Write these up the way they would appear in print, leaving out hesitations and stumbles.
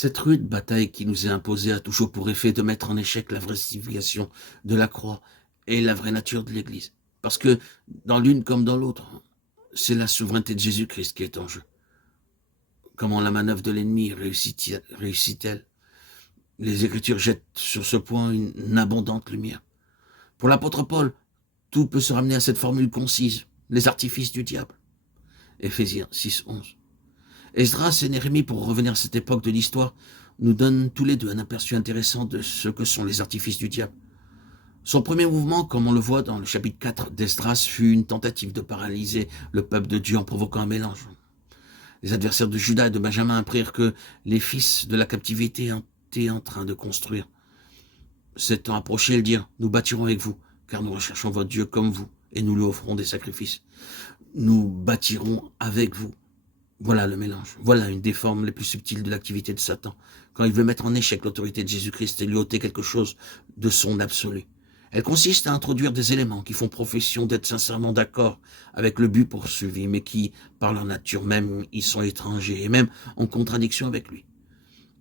Cette rude bataille qui nous est imposée a toujours pour effet de mettre en échec la vraie signification de la croix et la vraie nature de l'Église. Parce que dans l'une comme dans l'autre, c'est la souveraineté de Jésus-Christ qui est en jeu. Comment la manœuvre de l'ennemi réussit-elle? Les Écritures jettent sur ce point une abondante lumière. Pour l'apôtre Paul, tout peut se ramener à cette formule concise, les artifices du diable. Éphésiens 6:11. Esdras et Néhémie, pour revenir à cette époque de l'histoire, nous donnent tous les deux un aperçu intéressant de ce que sont les artifices du diable. Son premier mouvement, comme on le voit dans le chapitre 4 d'Esdras, fut une tentative de paralyser le peuple de Dieu en provoquant un mélange. Les adversaires de Juda et de Benjamin apprirent que les fils de la captivité étaient en train de construire. S'étant approchés, ils dirent, « Nous bâtirons avec vous, car nous recherchons votre Dieu comme vous, et nous lui offrons des sacrifices. Nous bâtirons avec vous. » Voilà le mélange. Voilà une des formes les plus subtiles de l'activité de Satan, quand il veut mettre en échec l'autorité de Jésus-Christ et lui ôter quelque chose de son absolu. Elle consiste à introduire des éléments qui font profession d'être sincèrement d'accord avec le but poursuivi, mais qui, par leur nature même, y sont étrangers et même en contradiction avec lui.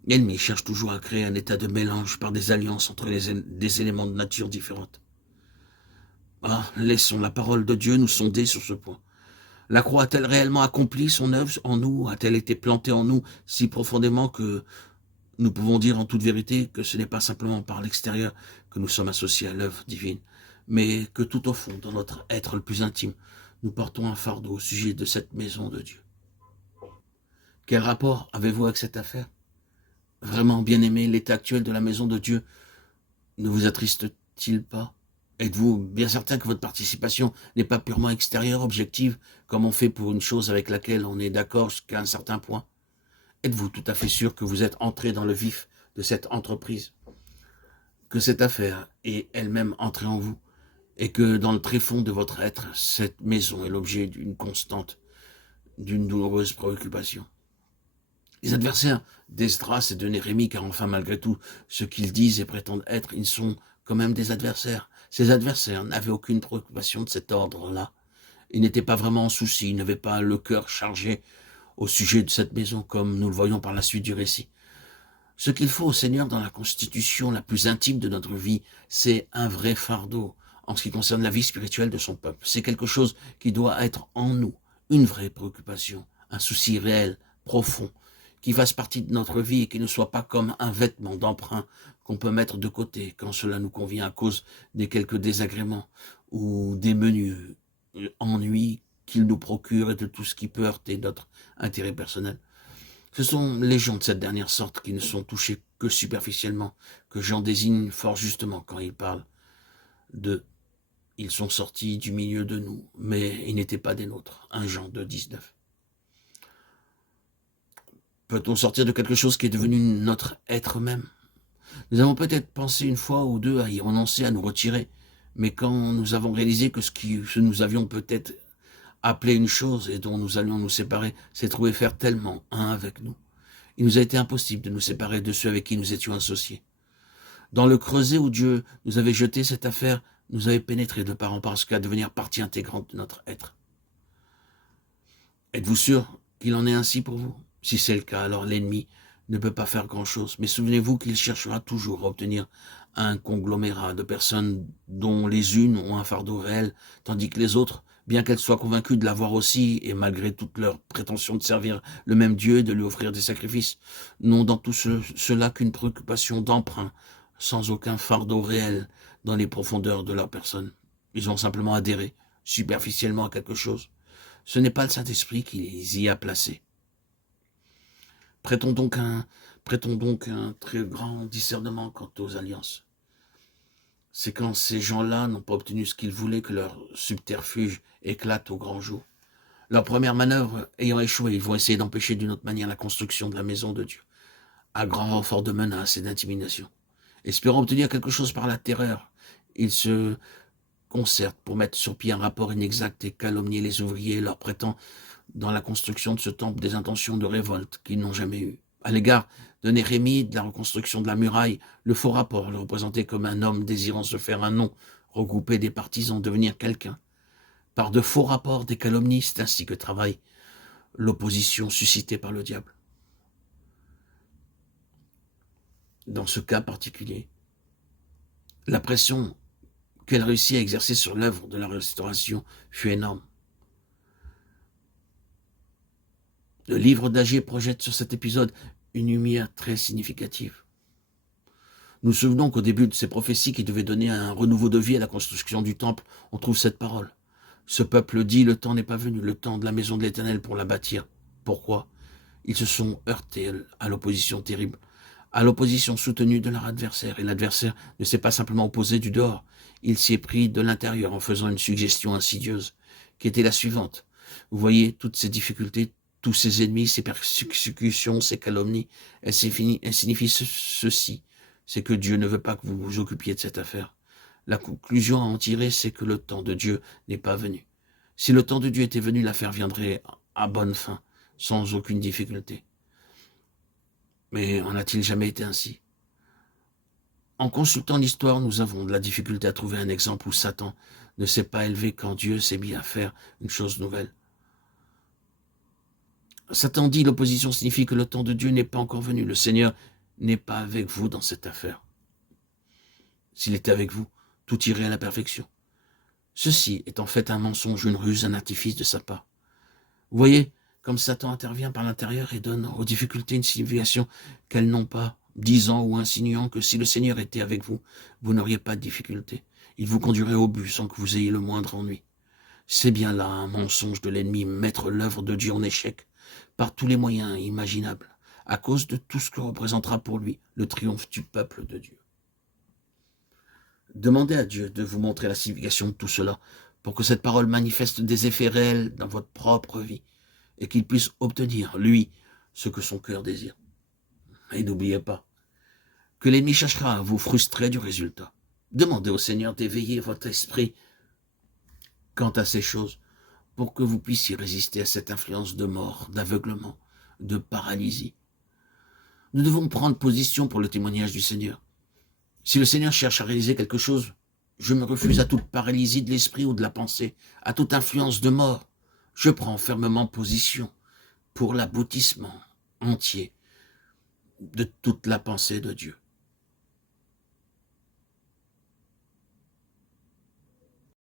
L'ennemi cherche toujours à créer un état de mélange par des alliances entre des éléments de nature différentes. Laissons la parole de Dieu nous sonder sur ce point. La croix a-t-elle réellement accompli son œuvre en nous? A-t-elle été plantée en nous si profondément que nous pouvons dire en toute vérité que ce n'est pas simplement par l'extérieur que nous sommes associés à l'œuvre divine, mais que tout au fond, dans notre être le plus intime, nous portons un fardeau au sujet de cette maison de Dieu. Quel rapport avez-vous avec cette affaire? Vraiment, bien-aimé, l'état actuel de la maison de Dieu ne vous attriste-t-il pas? Êtes-vous bien certain que votre participation n'est pas purement extérieure, objective, comme on fait pour une chose avec laquelle on est d'accord jusqu'à un certain point? Êtes-vous tout à fait sûr que vous êtes entré dans le vif de cette entreprise? Que cette affaire est elle-même entrée en vous? Et que dans le tréfonds de votre être, cette maison est l'objet d'une constante, d'une douloureuse préoccupation? Les adversaires d'Esdras et de Néhémie, car enfin malgré tout, ce qu'ils disent et prétendent être, ils sont quand même des adversaires. Ces adversaires n'avaient aucune préoccupation de cet ordre-là. Ils n'étaient pas vraiment en souci, ils n'avaient pas le cœur chargé au sujet de cette maison, comme nous le voyons par la suite du récit. Ce qu'il faut au Seigneur dans la constitution la plus intime de notre vie, c'est un vrai fardeau en ce qui concerne la vie spirituelle de son peuple. C'est quelque chose qui doit être en nous, une vraie préoccupation, un souci réel, profond, qui fasse partie de notre vie et qui ne soit pas comme un vêtement d'emprunt qu'on peut mettre de côté quand cela nous convient à cause des quelques désagréments ou des menus ennuis qu'il nous procure et de tout ce qui peut heurter notre intérêt personnel. Ce sont les gens de cette dernière sorte qui ne sont touchés que superficiellement, que Jean désigne fort justement quand il parle de « ils sont sortis du milieu de nous, mais ils n'étaient pas des nôtres ». 1 Jean 2,19. Peut-on sortir de quelque chose qui est devenu notre être même? Nous avons peut-être pensé une fois ou deux à y renoncer, à nous retirer, mais quand nous avons réalisé que ce que nous avions peut-être appelé une chose et dont nous allions nous séparer s'est trouvé faire tellement un avec nous, il nous a été impossible de nous séparer de ceux avec qui nous étions associés. Dans le creuset où Dieu nous avait jeté cette affaire, nous avait pénétré de part en part jusqu'à devenir partie intégrante de notre être. Êtes-vous sûr qu'il en est ainsi pour vous? Si c'est le cas, alors l'ennemi ne peut pas faire grand-chose. Mais souvenez-vous qu'il cherchera toujours à obtenir un conglomérat de personnes dont les unes ont un fardeau réel, tandis que les autres, bien qu'elles soient convaincues de l'avoir aussi, et malgré toute leur prétention de servir le même Dieu et de lui offrir des sacrifices, n'ont dans tout cela qu'une préoccupation d'emprunt, sans aucun fardeau réel dans les profondeurs de leur personne. Ils ont simplement adhéré, superficiellement, à quelque chose. Ce n'est pas le Saint-Esprit qui les y a placés. Prêtons donc un très grand discernement quant aux alliances. C'est quand ces gens-là n'ont pas obtenu ce qu'ils voulaient que leur subterfuge éclate au grand jour. Leur première manœuvre ayant échoué, ils vont essayer d'empêcher d'une autre manière la construction de la maison de Dieu, à grand renfort de menaces et d'intimidation. Espérant obtenir quelque chose par la terreur, ils se concertent pour mettre sur pied un rapport inexact et calomnier les ouvriers, leur prêtant dans la construction de ce temple des intentions de révolte qu'ils n'ont jamais eues. À l'égard de Néhémie, de la reconstruction de la muraille, le faux rapport le représentait comme un homme désirant se faire un nom, regrouper des partisans, devenir quelqu'un. Par de faux rapports, des calomnies, c'est ainsi que travaille l'opposition suscitée par le diable. dans ce cas particulier, la pression qu'elle réussit à exercer sur l'œuvre de la restauration fut énorme. Le livre d'Agée projette sur cet épisode une lumière très significative. Nous nous souvenons qu'au début de ces prophéties qui devaient donner un renouveau de vie à la construction du temple, on trouve cette parole. Ce peuple dit, le temps n'est pas venu, le temps de la maison de l'Éternel pour la bâtir. Pourquoi? Ils se sont heurtés à l'opposition terrible, à l'opposition soutenue de leur adversaire. Et l'adversaire ne s'est pas simplement opposé du dehors, il s'y est pris de l'intérieur en faisant une suggestion insidieuse, qui était la suivante. Vous voyez, toutes ces difficultés, tous ces ennemis, ces persécutions, ces calomnies, elles signifient ceci, c'est que Dieu ne veut pas que vous vous occupiez de cette affaire. La conclusion à en tirer, c'est que le temps de Dieu n'est pas venu. Si le temps de Dieu était venu, l'affaire viendrait à bonne fin, sans aucune difficulté. Mais en a-t-il jamais été ainsi? En consultant l'histoire, nous avons de la difficulté à trouver un exemple où Satan ne s'est pas élevé quand Dieu s'est mis à faire une chose nouvelle. Satan dit l'opposition signifie que le temps de Dieu n'est pas encore venu. Le Seigneur n'est pas avec vous dans cette affaire. S'il était avec vous, tout irait à la perfection. Ceci est en fait un mensonge, une ruse, un artifice de sa part. Vous voyez, comme Satan intervient par l'intérieur et donne aux difficultés une signification qu'elles n'ont pas, disant ou insinuant que si le Seigneur était avec vous, vous n'auriez pas de difficulté. Il vous conduirait au but sans que vous ayez le moindre ennui. C'est bien là un mensonge de l'ennemi, mettre l'œuvre de Dieu en échec, par tous les moyens imaginables, à cause de tout ce que représentera pour lui le triomphe du peuple de Dieu. Demandez à Dieu de vous montrer la signification de tout cela, pour que cette parole manifeste des effets réels dans votre propre vie, et qu'il puisse obtenir, lui, ce que son cœur désire. Et n'oubliez pas que l'ennemi cherchera à vous frustrer du résultat. Demandez au Seigneur d'éveiller votre esprit quant à ces choses, pour que vous puissiez résister à cette influence de mort, d'aveuglement, de paralysie. Nous devons prendre position pour le témoignage du Seigneur. Si le Seigneur cherche à réaliser quelque chose, je me refuse à toute paralysie de l'esprit ou de la pensée, à toute influence de mort. Je prends fermement position pour l'aboutissement entier de toute la pensée de Dieu.